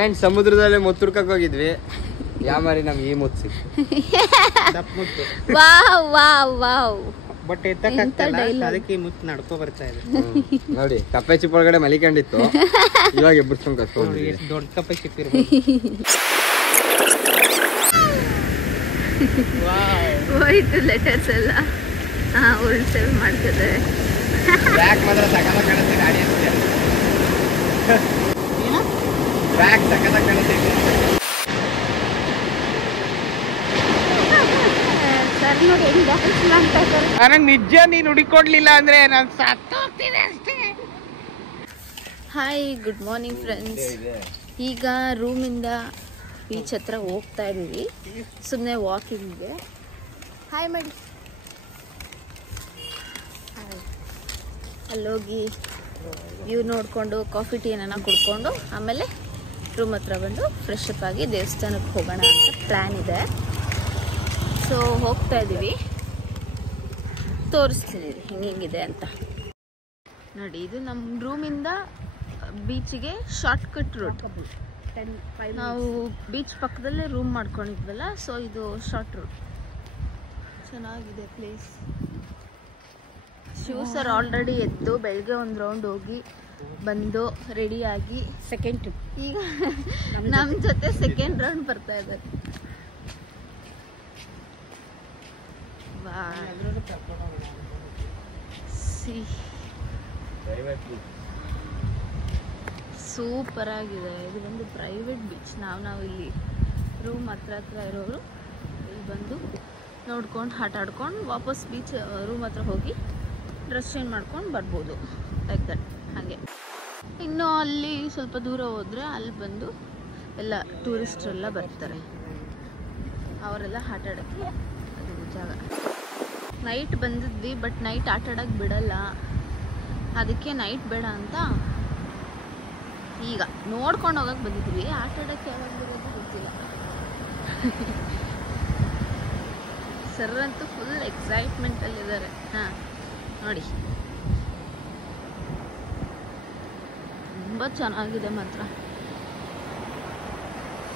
Friends ಸಮುದ್ರದಲ್ಲೇ ಮುತ್ತುರ್ಕಕ್ಕೆ ಹೋಗಿದ್ವಿ. ಯಾಮಾರಿ ನಮ್ಗೆ ಈ ಮುತ್ಸಿ ವಾವ್ ವಾವ್ ವಾವ್. ಬಟ್ ಎತ್ತಕ್ಕಾಗ್ತಲ್ಲ, ಅದಕ್ಕೆ ಮುತ್ತು ನಡ್ಕೊ ಬರ್ತಾ ಇದೆ ನೋಡಿ. ಕಪ್ಪೆ ಚಿಪ್ ಒಳಗಡೆ ಮಲಿಕೊಂಡಿತ್ತು, ಇವಾಗ ಎಬ್ಬರ್ಸ್ಕೊಂಡ್ ಕರ್ಕೊಂಡು ಎಷ್ಟು ದೊಡ್ಡ ಕಪ್ಪೆ ಚಿಪ್ಪಿರ್ಬೋದು. ವೈಟ್ ಲೆಟರ್ಸ್ ಎಲ್ಲ ಹೋಲ್ಸೇಲ್ ಮಾಡ್ತಿದ್ದಾರೆ. ಬ್ಯಾಗ್ ಮಾತ್ರ ಸಕತ್ತ ಕಾಣುತ್ತೆ ಗಾಡಿ ಅಂತ. ಬ್ಯಾಗ್ ಸಕತ್ತ ಕಾಣುತ್ತೆ. ನನಗೆ ನಿಜ ನೀನು ಹುಡಿಕೊಡ್ಲಿಲ್ಲ ಅಂದ್ರೆ ನಾನು ಸತ್ತೋಗ್ತೀನಿ ಅಷ್ಟೇ. Hi, good morning friends. ಈಗ ರೂಮಿಂದ ಬೀಚ್ ಹತ್ರ ಹೋಗ್ತಾ ಇದ್ದೀವಿ ಸುಮ್ಮನೆ ವಾಕಿಂಗ್ಗೆ. ಹಾಯ್ ಮಾಡಿ. ಅಲ್ಲೋಗಿ ವ್ಯೂ ನೋಡಿಕೊಂಡು ಕಾಫಿ ಟೀ ಏನಾನ ಕುಡ್ಕೊಂಡು ಆಮೇಲೆ ರೂಮ್ ಹತ್ರ ಬಂದು ಫ್ರೆಶ್ ಅಪ್ ಆಗಿ ದೇವಸ್ಥಾನಕ್ಕೆ ಹೋಗೋಣ ಅಂತ ಪ್ಲ್ಯಾನ್ ಇದೆ. ಸೊ ಹೋಗ್ತಾ ಇದ್ದೀವಿ, ತೋರಿಸ್ತೀನಿ ಹಿಂಗಿದೆ ಅಂತ ನೋಡಿ. ಇದು ನಮ್ಮ ರೂಮಿಂದ ಬೀಚಿಗೆ ಶಾರ್ಟ್ ಕಟ್ ರೂಟ್. ನಾವು ಬೀಚ್ ಪಕ್ಕದಲ್ಲೇ ರೂಮ್ ಮಾಡ್ಕೊಂಡಿದ್ವಲ್ಲ, ಸೊ ಇದು ಶಾರ್ಟ್ ರೂಟ್. ಚೆನ್ನಾಗಿದೆ ಪ್ಲೇಸ್. ಶಿವ ಸರ್ ಆಲ್ರೆಡಿ ಎದ್ದು ಬೆಳಗ್ಗೆ ಒಂದು ರೌಂಡ್ ಹೋಗಿ ಬಂದು ರೆಡಿಯಾಗಿ ಸೆಕೆಂಡ್ ಟ್ರಿಪ್ ಈಗ ನಮ್ಮ ಜೊತೆ ಸೆಕೆಂಡ್ ರೌಂಡ್ ಬರ್ತಾ ಇದ್ದಾರೆ. ಸೂಪರ್ ಆಗಿದೆ. ಇದು ಒಂದು ಪ್ರೈವೇಟ್ ಬೀಚ್. ನಾವು ಇಲ್ಲಿ ರೂಮ್ ಹತ್ರ ಇರೋರು ಇಲ್ಲಿ ಬಂದು ನೋಡ್ಕೊಂಡು ಆಟ ಆಡ್ಕೊಂಡು ವಾಪಸ್ ಬೀಚ್ ರೂಮ್ ಹತ್ರ ಹೋಗಿ ಡ್ರೆಸ್ ಚೇಂಜ್ ಮಾಡ್ಕೊಂಡು ಬರ್ಬೋದು. Like that. ಹಾಗೆ ಇನ್ನು ಅಲ್ಲಿ ಸ್ವಲ್ಪ ದೂರ ಹೋದರೆ ಅಲ್ಲಿ ಬಂದು ಎಲ್ಲ ಟೂರಿಸ್ಟ್ರೆಲ್ಲ ಬರ್ತಾರೆ, ಅವರೆಲ್ಲ ಆಟ ಆಡೋಕ್ಕೆ ಅದು ಜಾಗ. ನೈಟ್ ಬಂದಿದ್ವಿ, ಬಟ್ ನೈಟ್ ಆಟ ಆಡೋಕ್ಕೆ ಬಿಡಲ್ಲ, ಅದಕ್ಕೆ ನೈಟ್ ಬೇಡ ಅಂತ ಈಗ ನೋಡ್ಕೊಂಡು ಹೋಗಕ್ಕೆ ಬಂದಿದ್ವಿ. ಆಟ ಆಡೋಕ್ಕೆ ಯಾವಾಗ ಬರೋದು ಗೊತ್ತಿಲ್ಲ. ಸರ್ ಅಂತೂ ಫುಲ್ ಎಕ್ಸೈಟ್ಮೆಂಟಲ್ಲಿದ್ದಾರೆ. ಹಾಂ ನೋಡಿ, ತುಂಬ ಚೆನ್ನಾಗಿದೆ ಮಾತ್ರ.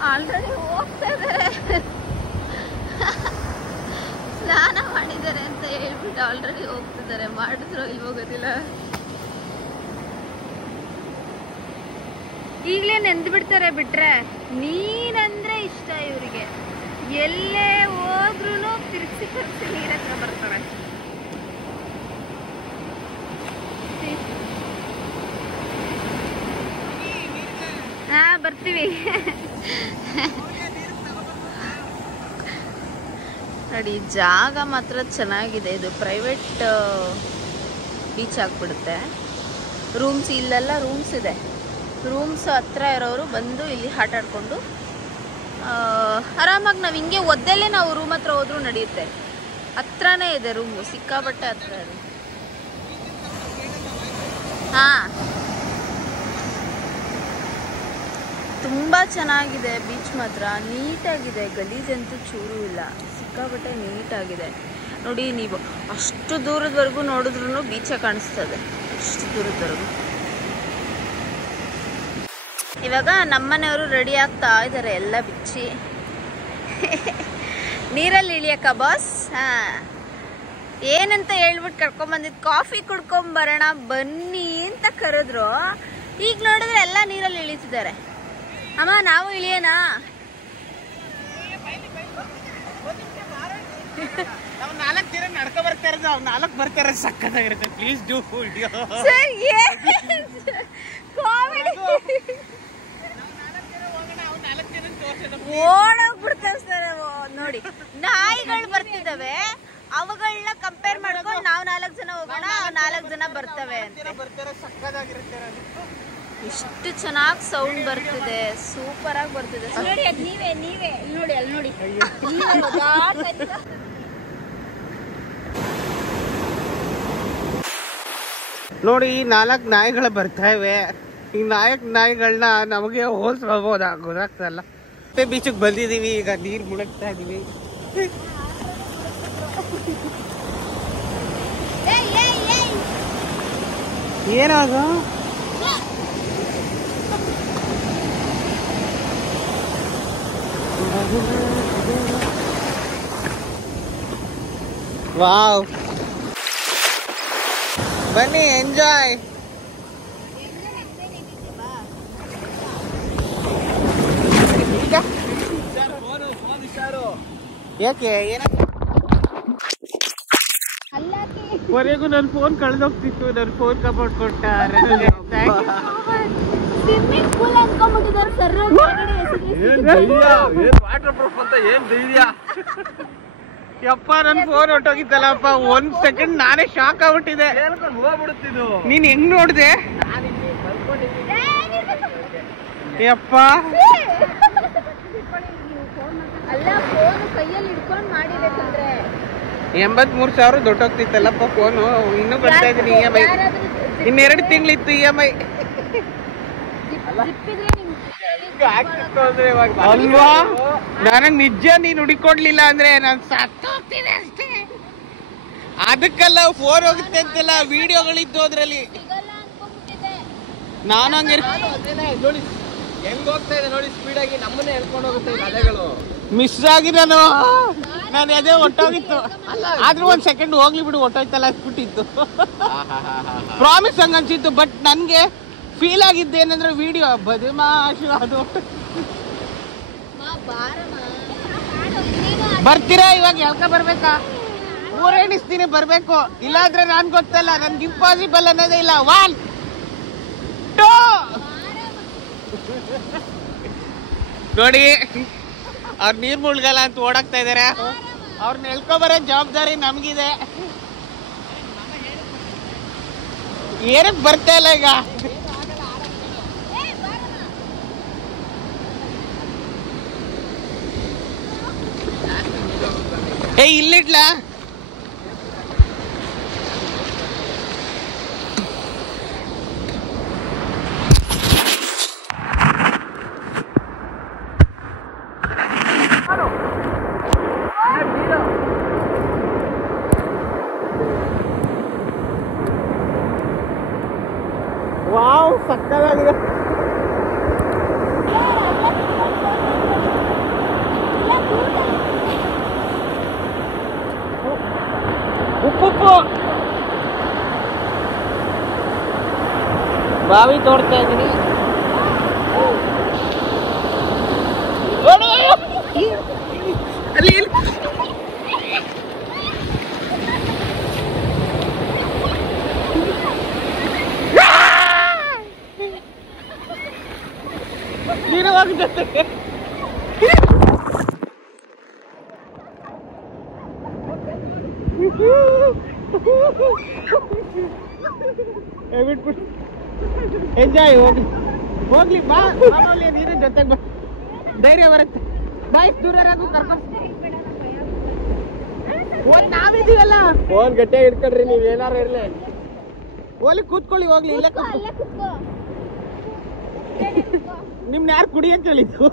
ಆಲ್ರೆಡಿ ಹೋಗ್ತಾ ಇದ್ದಾರೆ, ಸ್ನಾನ ಮಾಡಿದ್ದಾರೆ ಅಂತ ಹೇಳ್ಬಿಟ್ಟು ಆಲ್ರೆಡಿ ಹೋಗ್ತಿದ್ದಾರೆ. ಮಾಡಿದ್ರು ಇಲ್ಲಿ ಹೋಗೋದಿಲ್ಲ. ಈಗಲೇ ನೆಂದು ಬಿಡ್ತಾರೆ. ಬಿಟ್ರೆ ನೀರಂದ್ರೆ ಇಷ್ಟ ಇವರಿಗೆ. ಎಲ್ಲೇ ಹೋದ್ರೂ ತಿರ್ಸಿ ನೀರ ಹತ್ರ ಬರ್ತಾರೆ. ಹಾ, ಬರ್ತೀವಿ. ನೋಡಿ, ಜಾಗ ಮಾತ್ರ ಚೆನ್ನಾಗಿದೆ. ಇದು ಪ್ರೈವೇಟ್ ಬೀಚ್ ಆಗ್ಬಿಡುತ್ತೆ. ರೂಮ್ಸ್ ಇಲ್ಲೆಲ್ಲ ರೂಮ್ಸ್ ಇದೆ. ರೂಮ್ಸ್ ಹತ್ರ ಇರೋರು ಬಂದು ಇಲ್ಲಿ ಆಟ ಆಡ್ಕೊಂಡು ಆರಾಮಾಗಿ ನಾವು ಹಿಂಗೆ ಒದ್ದಲ್ಲೇ ನಾವು ರೂಮ್ ಹತ್ರ ಹೋದ್ರೂ ನಡೆಯುತ್ತೆ. ಹತ್ರನೇ ಇದೆ ರೂಮು, ಸಿಕ್ಕಾಬಟ್ಟೆ ಹತ್ರ ಇದೆ. ಹಾಂ, ತುಂಬ ಚೆನ್ನಾಗಿದೆ ಬೀಚ್ ಮಾತ್ರ. ನೀಟಾಗಿದೆ, ಗಲೀಜಂತೂ ಚೂರು ಇಲ್ಲ, ಸಿಕ್ಕಾಬಟ್ಟೆ ನೀಟಾಗಿದೆ. ನೋಡಿ, ನೀವು ಅಷ್ಟು ದೂರದವರೆಗೂ ನೋಡಿದ್ರೂ ಬೀಚೇ ಕಾಣಿಸ್ತದೆ, ಅಷ್ಟು ದೂರದವರೆಗೂ. ಇವಾಗ ನಮ್ಮನೆಯವರು ರೆಡಿ ಆಗ್ತಾ ಇದ್ದಾರೆ, ಎಲ್ಲ ಬಿಚ್ಚಿ ನೀರಲ್ಲಿ ಇಳಿಯಕ್ಕ ಬಾಸ್. ಹಾಂ, ಏನಂತ ಹೇಳ್ಬಿಟ್ಟು ಕರ್ಕೊಂಬಂದಿದ್ದು, ಕಾಫಿ ಕುಡ್ಕೊಂಬರೋಣ ಬನ್ನಿ ಅಂತ ಕರೆದ್ರು. ಈಗ ನೋಡಿದ್ರೆ ಎಲ್ಲ ನೀರಲ್ಲಿ ಇಳಿತಿದ್ದಾರೆ. ಅಮ್ಮ, ನಾವು ಇಳಿಯೋಣ? ನಾವು 4 ಜನ ನಡ್ಕೊ ಬರ್ತಾ ಇರೋದು, ಅವ್ರು 4 ಬರ್ತಾರೆ. ಸಕ್ಕತ್ತಾಗಿರುತ್ತೆ. Please do video. ಓಡೋಗ್ಬಿಡ್ತೇವೆ ಸರ್. ನೋಡಿ, ನಾಯಿಗಳು ಬರ್ತಿದ್ದಾವೆ, ಅವುಗಳನ್ನ ಕಂಪೇರ್ ಮಾಡ್ಕೊಂಡು ನಾವು 4 ಜನ ಹೋಗೋಣ, 4 ಜನ ಬರ್ತವೆ ಅಂತ. ಎಷ್ಟು ಚೆನ್ನಾಗಿ ಸೌಂಡ್ ಬರ್ತಿದೆ, ಸೂಪರ್ ಆಗಿ ಬರ್ತಿದೆ. ನೋಡಿ, ನೀವೇ ನೋಡಿ, ಅಲ್ಲಿ ನೋಡಿ. ನೋಡಿ, ಈ 4 ನಾಯಿಗಳು ಬರ್ತಾ ಇವೆ. ಈ ನಾಯಿಗಳನ್ನ ನಮಗೆ ಹೋಲ್ಸ್ಕೋಬೋದಾ ಗೊತ್ತಾಗ್ತಲ್ಲ. ಬೀಚಿಗೆ ಬಂದಿದೀವಿ, ಈಗ ನೀರು ಮುಳುಗ್ತಾ ಇದೀವಿ. ಏನದು? ವಾವ್, ಬನ್ನಿ ಎಂಜಾಯ್. ಯಾಕೆ ವರೆಗೂ ನನ್ನ ಫೋನ್ ಕಳೆದೋಗ್ತಿತ್ತು. ನನ್ನ ಫೋನ್ ಕಬೋರ್ಡ್ ಕೊಟ್ಟ. ಸ್ವಿಮ್ಮಿಂಗ್ ಪೂಲ್ ಅನ್ಕೊಂಡ್ಬಿಟ್ಟಿದ್ದಾರೆ ಸರ್. ವಾಟರ್ ಪ್ರೂಫ್ ಅಂತ ಏನ್ ಧೈರ್ಯ. ಯಪ್ಪ ನನ್ ಫೋನ್ ಹೊಟ್ಟೋಗಿತ್ತಲ್ಲಪ್ಪ. 1 ಸೆಕೆಂಡ್ ನಾನೇ ಶಾಕ್ ಆಗ್ಬಿಟ್ಟಿದೆ. ಹೋಗ್ಬಿಡುತ್ತಿದ್ದು. ನೀನ್ ಹೆಂಗ್ ನೋಡ್ದೆ? ಯಪ್ಪ ಅಲ್ಲ, ಫೋನ್ ಕೈಯಲ್ಲಿ ಹಿಡ್ಕೊಂಡು ಮಾಡಿಬೇಕಂದ್ರೆ 83,000 ದೊಡ್ಡೋಗ್ತಿತ್ತಲ್ಲಪ್ಪ ಫೋನು. ಇನ್ನೂ ಕಟ್ತಾ ಇದೀನಿ EMI. ಇನ್ನೆರಡು ತಿಂಗಳಿತ್ತು EMI ಅಲ್ವಾ. ನನಗ್ ನಿಜ ನೀನ್ ಹುಡಿಕೊಡ್ಲಿಲ್ಲ ಅಂದ್ರೆ ನಾನು ಸತ್ತೋಗ್ತೀನಿ ಅಷ್ಟೇ. ಅದಕ್ಕೆಲ್ಲ ಫೋನ್ ಹೋಗುತ್ತೆ ಅಂತೆಲ್ಲ ವಿಡಿಯೋಗಳಿದ್ದು ಅದ್ರಲ್ಲಿ. ನಾನು ಹಂಗೆ ನೋಡಿ ಹೆಂಗ್ ಹೋಗ್ತಾ ಇದೆ ನೋಡಿ, ಸ್ಪೀಡ್ ಆಗಿ ನಮ್ಮನ್ನೇ ಹೇಳ್ಕೊಂಡು ಹೋಗುತ್ತೆ ಅಲೆಗಳು. ಮಿಸ್ ಆಗಿ ನಾನು ಅದೇ ಹೊಟ್ಟೋಗಿತ್ತು. ಆದ್ರೂ 1 ಸೆಕೆಂಡ್ ಹೋಗ್ಲಿ ಬಿಡು, ಹೊಟ್ಟೋಯ್ತಲ್ಲ ಅನ್ಬಿಟ್ಟಿತ್ತು. ಪ್ರಾಮಿಸ್ ಹಂಗ ಅನ್ಸಿತ್ತು. ಬಟ್ ನನ್ಗೆ ಫೀಲ್ ಆಗಿದ್ದು ಏನಂದ್ರೆ ವಿಡಿಯೋ ಬದಮಾಶು ಅದು. ಬರ್ತೀರಾ ಇವಾಗ? ಎಳ್ಕ ಬರ್ಬೇಕಾ? ಊರೇಣಿಸ್ತೀನಿ ಬರ್ಬೇಕು. ಇಲ್ಲಾಂದ್ರೆ ನಾನ್ ಗೊತ್ತಲ್ಲ, ನನ್ಗೆ ಇಂಪಾಸಿಬಲ್ ಅನ್ನೋದೇ ಇಲ್ಲ. 1 2 ನೋಡಿ, ಅವ್ರು ನೀರ್ ಮುಳ್ಗಲ್ಲ ಅಂತ ಓಡಾಕ್ತಾ ಇದಾರೆ. ಅವ್ರನ್ನ ಎಳ್ಕೊಬರೋ ಜವಾಬ್ದಾರಿ ನಮ್ಗಿದೆ. ಏನಕ್ ಬರ್ತಾ ಇಲ್ಲ ಈಗ? ಇಲ್ಲಿಡ್ಲಾ? ವಾವ್, ಸಕ್ಕತ್ತಾಗಿದೆ. ಉಪ್ಪು ಬಾವಿ ತೋಡ್ತಾ ಇದೀನಿ. ಅಲ್ಲಿ ನೀರು ಹೋಗುತ್ತೆ. ಎಂಜಾಯ್. ಹೋಗ್ಲಿ ಬಾ, ನೀರಿನ ಜೊತೆಗೆ ಬಾ, ಧೈರ್ಯ ಬರುತ್ತೆ. ಬಾಯ್ ದೂರ ಕರ್ಕೊಂಡು ನಾವಿದೀವಲ್ಲ. ಫೋನ್ ಗಟ್ಟಿಯಾಗಿ ಇಟ್ಕೊಳ್ರಿ, ನೀವ್ ಏನಾರು ಇರ್ಲಿ. ಹೋಗ್ಲಿ ಕೂತ್ಕೊಳ್ಳಿ, ಹೋಗ್ಲಿ ಇಲ್ಲೇ ನಿಮ್ನ ಯಾರು ಕುಡಿಯಂತ ಹೇಳಿದ್ದು?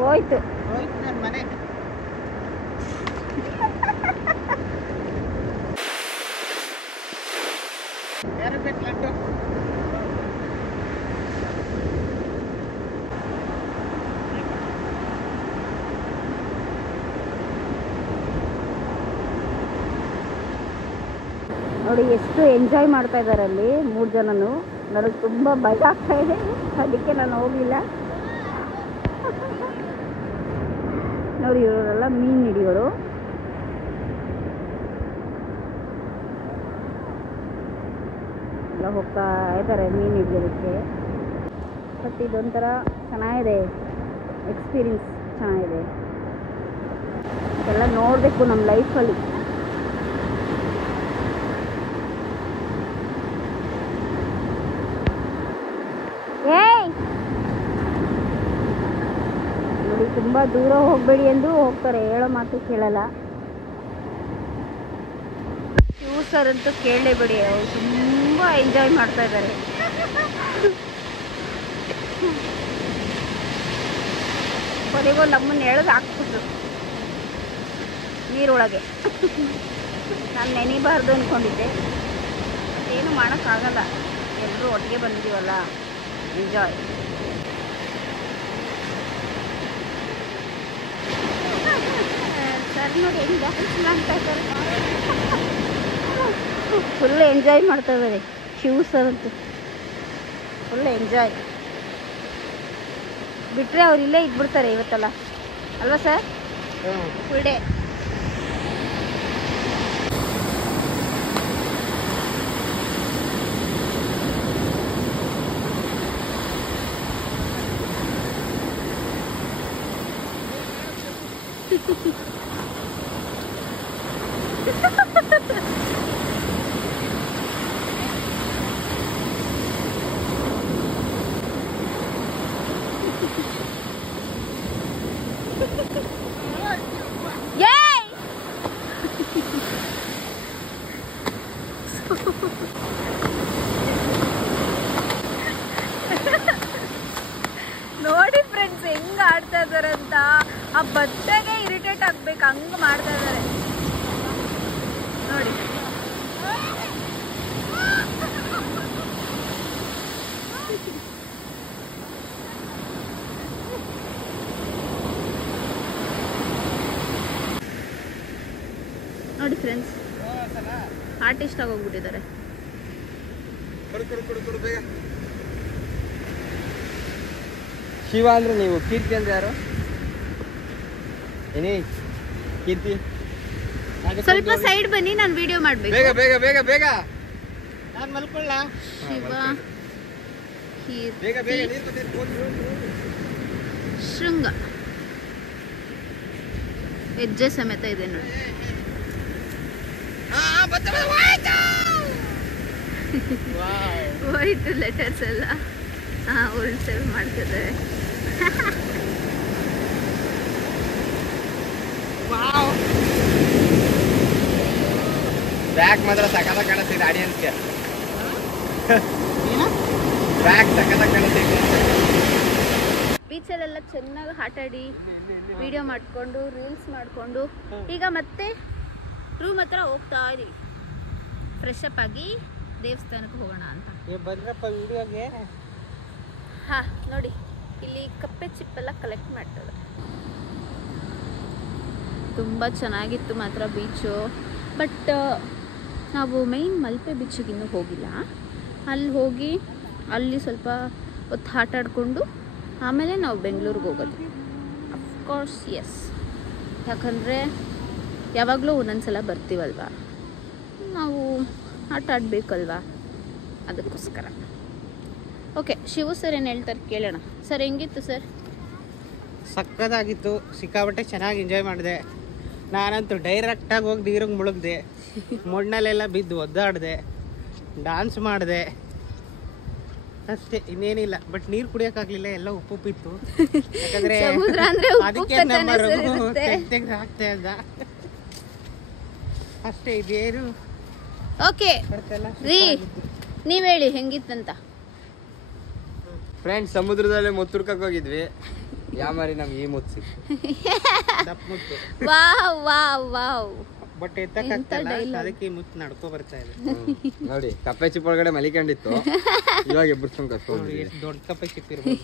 ಹೋಯ್ತು ನನ್ನ ಮನೆ. ಯಾರು ಬೇಕು ಲಡ್ಡು? ನೋಡಿ ಎಷ್ಟು ಎಂಜಾಯ್ ಮಾಡ್ತಾ ಇದ್ದಾರೆ ಅಲ್ಲಿ 3 ಜನನು. ನನಗೆ ತುಂಬ ಭಯ ಆಗ್ತಾ ಇದೆ, ಅದಕ್ಕೆ ನಾನು ಹೋಗಲಿಲ್ಲ. ನೋಡಿ ಇವರೆಲ್ಲ ಮೀನು ಹಿಡಿಯೋರು. ಎಲ್ಲ ಹೋಗ್ತಾ ಇದ್ದಾರೆ ಮೀನು ಹಿಡಿಯೋದಕ್ಕೆ. ಬಟ್ ಇದೊಂಥರ ಚೆನ್ನಾಗಿದೆ, ಎಕ್ಸ್ಪೀರಿಯನ್ಸ್ ಚೆನ್ನಾಗಿದೆ. ಎಲ್ಲ ನೋಡಬೇಕು ನಮ್ಮ ಲೈಫಲ್ಲಿ. ನೋಡಿ ತುಂಬ ದೂರ ಹೋಗಬೇಡಿ ಎಂದು ಹೋಗ್ತಾರೆ, ಹೇಳೋ ಮಾತು ಕೇಳಲ್ಲ. ಇವ್ರು ಸರ್ ಅಂತೂ ಕೇಳಲೇಬೇಡಿ, ಅವರು ತುಂಬ ಎಂಜಾಯ್ ಮಾಡ್ತಾ ಇದ್ದಾರೆ. ಕೊನೆಗೂ ನಮ್ಮನ್ನ ಎಳೆದು ಹಾಕ್ಬಿಟ್ರು ನೀರೊಳಗೆ. ನಾನು ನೆನಿಬಾರ್ದು ಅಂದ್ಕೊಂಡಿದ್ದೆ, ಏನು ಮಾಡೋಕ್ಕಾಗಲ್ಲ, ಎಲ್ಲರೂ ಒಟ್ಟಿಗೆ ಬಂದಿದ್ದೀವಲ್ಲ, ಎಂಜಾಯ್. ಸರ್ ನೋಡಿ ಹೆಂಗೆ ಡ್ಯಾನ್ಸ್ ಮಾಡ್ತಾ ಇದ್ದಾರೆ, ಫುಲ್ ಎಂಜಾಯ್ ಮಾಡ್ತಾ ಇದ್ದಾರೆ ಶಿವ ಸರ್ ಅಂತೂ, ಫುಲ್ ಎಂಜಾಯ್. ಬಿಟ್ಟರೆ ಅವ್ರು ಇಲ್ಲೇ ಇದ್ಬಿಡ್ತಾರೆ ಇವತ್ತಲ್ಲ ಅಲ್ವಾ ಸರ್? Full day. ನೋಡಿ ಫ್ರೆಂಡ್ಸ್ ಹೆಂಗ್ ಆಡ್ತಾ ಇದಾರೆ ಅಂತ, ಆ ಬಟ್ಟೆಗೆ ಇರಿಟೇಟ್ ಆಗ್ಬೇಕು ಹಂಗ್ ಮಾಡ್ತಾ ಇದಾರೆ ನೋಡಿ. ನೋಡಿ ಫ್ರೆಂಡ್ಸ್ ಆರ್ಟಿಸ್ಟ್ ಆಗೋಗ್ಬಿಟ್ಟಿದ್ದಾರೆ. ಶಿವ ಅಂದ್ರೆ ನೀವು, ಕೀರ್ತಿ ಅಂದ್ರೆ ಯಾರು? ಏನೇ ಕೀರ್ತಿ, ಸ್ವಲ್ಪ ಸೈಡ್ ಬನ್ನಿ, ನಾನು ವಿಡಿಯೋ ಮಾಡ್ಬೇಕು. ಬೇಗ ಬೇಗ ಬೇಗ ಬೇಗ ನಾನು ಮಲ್ಕೊಳ್ಳ. ಶಿವ, ಬೇಗ ಬೇಗ ಕೀರ್ತಿ, ಶೃಂಗ ಹೆಜ್ಜೆ ಸಮೇತ ಇದೆ ನೋಡಿ. ಹೋಯ್ತು ಲೆಟರ್ಸ್ ಎಲ್ಲ ಓಲ್ಡ್ ಸೇವ್ ಮಾಡ್ತಿದ್ದಾರೆ. ಬ್ಯಾಗ್ ಮಾತ್ರ ಸಕತ್ತ ಕಾಣಿಸ್ತಿದೆ ಆಡಿಯನ್ಸ್ಗೆ. ಬ್ಯಾಗ್ ಸಕತ್ತ ಕಾಣಿಸ್ತಿದೆ. ಬೀಚಲ್ಲೆಲ್ಲ ಚೆನ್ನಾಗಿ ಆಟಾಡಿ ವಿಡಿಯೋ ಮಾಡಿಕೊಂಡು ರೀಲ್ಸ್ ಮಾಡಿಕೊಂಡು ಈಗ ಮತ್ತೆ ರೂಮ್ ಹತ್ರ ಹೋಗ್ತಾ ಇದೀವಿ. ಫ್ರೆಶ್ ಅಪ್ ಆಗಿ ದೇವಸ್ಥಾನಕ್ಕೆ ಹೋಗೋಣ ಅಂತ. ಬಂದ್ರಪ್ಪ ವಿಡಿಯೋಗೆ. ಹಾ ನೋಡಿ, ಇಲ್ಲಿ ಕಪ್ಪೆ ಚಿಪ್ಪೆಲ್ಲ ಕಲೆಕ್ಟ್ ಮಾಡ್ತಾರೆ. ತುಂಬ ಚೆನ್ನಾಗಿತ್ತು ಮಾತ್ರ ಬೀಚು. ಬಟ್ ನಾವು ಮೈನ್ ಮಲ್ಪೆ ಬೀಚಿಗೆ ಇನ್ನೂ ಹೋಗಿಲ್ಲ. ಅಲ್ಲಿ ಹೋಗಿ ಅಲ್ಲಿ ಸ್ವಲ್ಪ ಹೊತ್ತು ಆಟ ಆಡಿಕೊಂಡು ಆಮೇಲೆ ನಾವು ಬೆಂಗಳೂರಿಗೆ ಹೋಗೋದು. ಅಫ್ಕೋರ್ಸ್ ಎಸ್, ಯಾಕಂದರೆ ಯಾವಾಗಲೂ ಒಂದೊಂದ್ಸಲ ಬರ್ತೀವಲ್ವ, ನಾವು ಆಟ ಆಡಬೇಕಲ್ವ, ಅದಕ್ಕೋಸ್ಕರ. ಓಕೆ, ಶಿವು ಸರ್ ಏನು ಹೇಳ್ತಾರೆ ಕೇಳೋಣ. ಸರ್ ಹೆಂಗಿತ್ತು ಸರ್? ಸಕ್ಕದಾಗಿತ್ತು, ಸಿಕ್ಕಾಬಟ್ಟೆ ಚೆನ್ನಾಗಿ ಎಂಜಾಯ್ ಮಾಡಿದೆ. ನಾನಂತೂ ಡೈರೆಕ್ಟಾಗಿ ಹೋಗಿ ನೀರಿಗೆ ಮುಳುಗ್ದೆ, ಮಣ್ಣಲ್ಲೆಲ್ಲ ಬಿದ್ದು ಒದ್ದಾಡಿದೆ, ಡಾನ್ಸ್ ಮಾಡಿದೆ ಅಷ್ಟೇ, ಇನ್ನೇನಿಲ್ಲ. ಬಟ್ ನೀರು ಕುಡಿಯೋಕ್ಕಾಗಲಿಲ್ಲ, ಎಲ್ಲ ಉಪ್ಪುಪ್ಪಿತ್ತು. ಯಾಕಂದರೆ ಅದಕ್ಕೆ ನಮ್ಮ ರಘು ತೆಗ್ದು ಹಾಕ್ತಾ ಇದ್ದ ಅಷ್ಟೇ, ಇದೇನು. ಓಕೆ ರೀ, ನೀವು ಹೇಳಿ ಹೆಂಗಿತ್ತಂತ. ಫ್ರೆಂಡ್ಸ್, ಸಮುದ್ರದಲ್ಲೇ ಮುತ್ತುರ್ಕಕ್ಕೆ ಹೋಗಿದ್ವಿ. ಯಾಮಾರಿ ನಮ್ಗೆ ಈ ಮುತ್ತು ಸಿಕ್ತು. Wow wow wow. ಬಟ್ ಎತ್ತಕ್ಕಾಗ್ತಲ್ಲ, ಅದಕ್ಕೆ ಈ ಮುತ್ತು ನಡ್ಕೊ ಬರ್ತಾ ಇದೆ. ನೋಡಿ, ಕಪ್ಪೆ ಚಿಪ್ ಒಳಗಡೆ ಮಲಿಕೊಂಡಿತ್ತು, ಇವಾಗ ಎಬ್ಬರ್ಸ್ಕೊಂಡ್ ಕರ್ಕೊಂಡು. ಎಷ್ಟು ದೊಡ್ಡ ಕಪ್ಪೆ ಚಿಪ್ಪಿರ್ಬೋದು.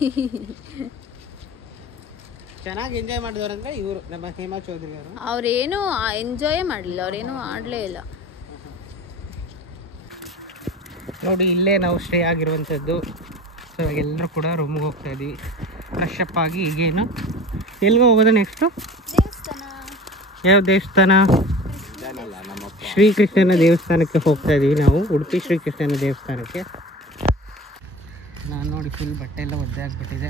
ಚೆನ್ನಾಗಿ ಎಂಜಾಯ್ ಮಾಡಿದವ್ರಂದ್ರೆ ಇವರು ನಮ್ಮ ಹೇಮಾ ಚೌಧರಿ ಅವರು. ಅವ್ರೇನು ಎಂಜಾಯೇ ಮಾಡಲಿಲ್ಲ, ಅವ್ರೇನು ಆಡಲೇ ಇಲ್ಲ. ನೋಡಿ, ಇಲ್ಲೇ ನಾವು ಸ್ಟೇ ಆಗಿರುವಂಥದ್ದು. ಸೊ ಎಲ್ಲರೂ ಕೂಡ ರೂಮ್ಗೆ ಹೋಗ್ತಾ ಇದ್ವಿ, ಫ್ರೆಶ್ ಅಪ್ ಆಗಿ. ಈಗೇನು ಎಲ್ಲಿಗೆ ಹೋಗೋದು ನೆಕ್ಸ್ಟು? ದೇವಸ್ಥಾನ. ಯಾವ ದೇವಸ್ಥಾನ? ಶ್ರೀಕೃಷ್ಣನ ದೇವಸ್ಥಾನಕ್ಕೆ ಹೋಗ್ತಾ ಇದೀವಿ ನಾವು, ಉಡುಪಿ ಶ್ರೀಕೃಷ್ಣನ ದೇವಸ್ಥಾನಕ್ಕೆ. ನಾನು ನೋಡಿ ಫುಲ್ ಬಟ್ಟೆ ಎಲ್ಲ ಒದ್ದೆ ಆಗಿಬಿಟ್ಟಿದೆ.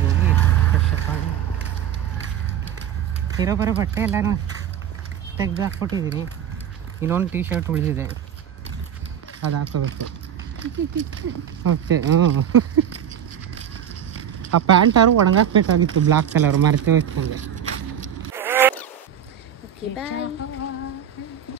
ಹೋಗಿ ಫ್ರೆಶ್ ಅಪ್ ಆಗಿ ಇರೋ ಬರೋ ಬಟ್ಟೆ ಎಲ್ಲನೂ ತೆಗೆದು ಹಾಕ್ಬಿಟ್ಟಿದ್ದೀನಿ. ಇನ್ನೊಂದು ಟೀ ಶರ್ಟ್ ಉಳಿದಿದೆ, ಅದು ಹಾಕೋಬೇಕು ಅಷ್ಟೇ. ಆ ಪ್ಯಾಂಟ್ ಆರು ಒಣಗಾಕ್ಬೇಕಾಗಿತ್ತು, ಬ್ಲಾಕ್ ಕಲರ್ ಮರೆತು ಹೋಯ್ತು. ಓಕೆ ಬಾಯ್.